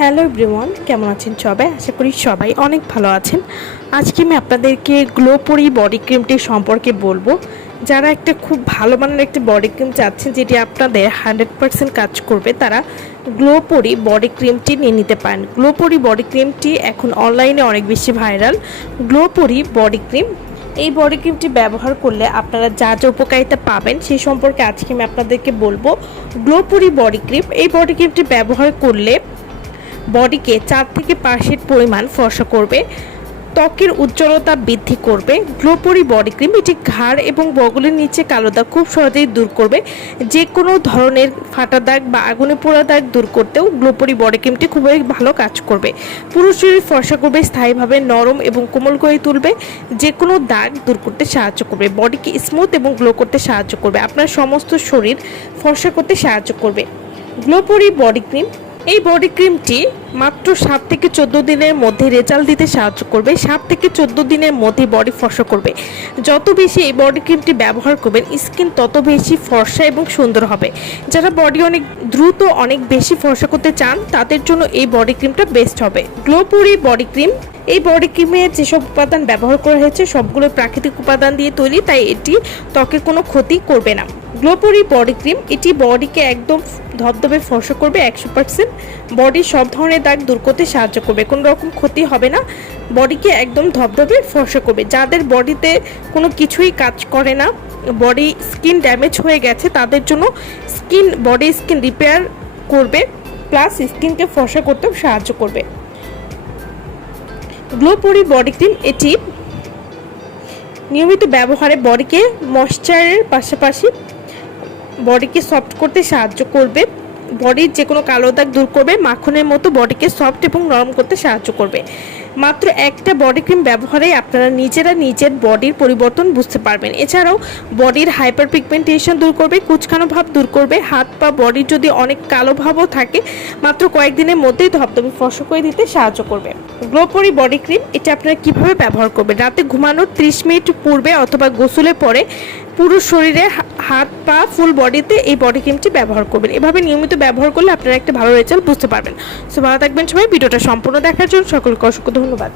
Hello everyone, কেমন আছেন সবাই? আশা করি সবাই অনেক ভালো আছেন। আজকে আমি আপনাদেরকে গ্লোপরি বডি ক্রিমটি সম্পর্কে বলবো। যারা একটা খুব ভালো মানের একটা বডি ক্রিম চাচ্ছেন যেটি আপনাদের 100% কাজ করবে, তারা গ্লোপরি বডি ক্রিমটি নিয়ে নিতে পারেন। গ্লোপরি বডি ক্রিমটি এখন অনলাইনে অনেক বেশি ভাইরাল। গ্লোপরি বডি ক্রিম, এই বডি ক্রিমটি ব্যবহার করলে আপনারা যা যা উপকারিতা পাবেন সেই সম্পর্কে আজকে আমি আপনাদেরকে বলবো। গ্লোপরি বডি ক্রিম, এই বডি ক্রিমটি ব্যবহার করলে বডিকে 4 থেকে 5% পরিমাণ ফর্সা করবে, ত্বকের উজ্জ্বলতা বৃদ্ধি করবে। গ্লোপরি বডি ক্রিম এটি ঘাড় এবং বগলের নিচে কালো দাগ খুব সহজেই দূর করবে। যে কোনো ধরনের ফাটা দাগ বা আগুনে পোড়া দাগ দূর করতেও গ্লোপরি বডি ক্রিমটি খুবই ভালো কাজ করবে। পুরো শরীর ফর্সা করবে, স্থায়ীভাবে নরম এবং কোমল করে তুলবে, যে কোনো দাগ দূর করতে সাহায্য করবে, বডিকে স্মুথ এবং গ্লো করতে সাহায্য করবে, আপনার সমস্ত শরীর ফর্সা করতে সাহায্য করবে। গ্লোপরি বডি ক্রিম, এই বডি ক্রিমটি মাত্র 7 থেকে 14 দিনের মধ্যে রেজাল্ট দিতে সাহায্য করবে। 7 থেকে 14 দিনের মধ্যে বডি ফর্সা করবে। যত বেশি এই বডি ক্রিমটি ব্যবহার করবেন, স্কিন তত বেশি ফর্সা এবং সুন্দর হবে। যারা বডি অনেক দ্রুত অনেক বেশি ফর্সা করতে চান, তাদের জন্য এই বডি ক্রিমটা বেস্ট হবে। গ্লোপরি বডি ক্রিম, এই বডি ক্রিমে যেসব উপাদান ব্যবহার করা হয়েছে সবগুলো প্রাকৃতিক উপাদান দিয়ে তৈরি, তাই এটি ত্বকের কোনো ক্ষতি করবে না। গ্লোপরি বডি ক্রিম, এটি বডিকে একদম ধবধবে ফর্সা করবে 100%। বডির সব ধরনের দাগ দূর করতে সাহায্য করবে, কোনো রকম ক্ষতি হবে না, বডিকে একদম ধবধবে ফর্সা করবে। যাদের বডিতে কোনো কিছুই কাজ করে না, বডি স্কিন ড্যামেজ হয়ে গেছে, তাদের জন্য বডি স্কিন রিপেয়ার করবে, প্লাস স্কিনকে ফর্সা করতেও সাহায্য করবে। গ্লোপরি বডি ক্রিম, এটি নিয়মিত ব্যবহারে বডিকে ময়েশ্চারের পাশাপাশি বডিকে সফট করতে সাহায্য করবে, বডির যে কোনো কালো দাগ দূর করবে, মাখনের মতো বডিকে সফট এবং নরম করতে সাহায্য করবে। মাত্র একটা বডি ক্রিম ব্যবহারেই আপনারা নিজেরা নিজের বডির পরিবর্তন বুঝতে পারবেন। এছাড়াও বডির হাইপার পিগমেন্টেশন দূর করবে, কুচকানো ভাব দূর করবে, হাত পা বডির যদি অনেক কালো ভাবও থাকে মাত্র কয়েকদিনের মধ্যেই ধবধবে ফর্সা করে দিতে সাহায্য করবে। গ্লোপরি বডি ক্রিম, এটা আপনারা কিভাবে ব্যবহার করবেন? রাতে ঘুমানোর 30 মিনিট পূর্বে অথবা গোসলের পরে পুরো শরীরে, হাত পা ফুল বডিতে এই বডি ক্রিমটি ব্যবহার করবেন। এভাবে নিয়মিত ব্যবহার করলে আপনারা একটা ভালো রেজাল্ট বুঝতে পারবেন। সো ভালো থাকবেন সবাই। ভিডিওটা সম্পূর্ণ দেখার জন্য সকলকে অসংখ্য ধন্যবাদ।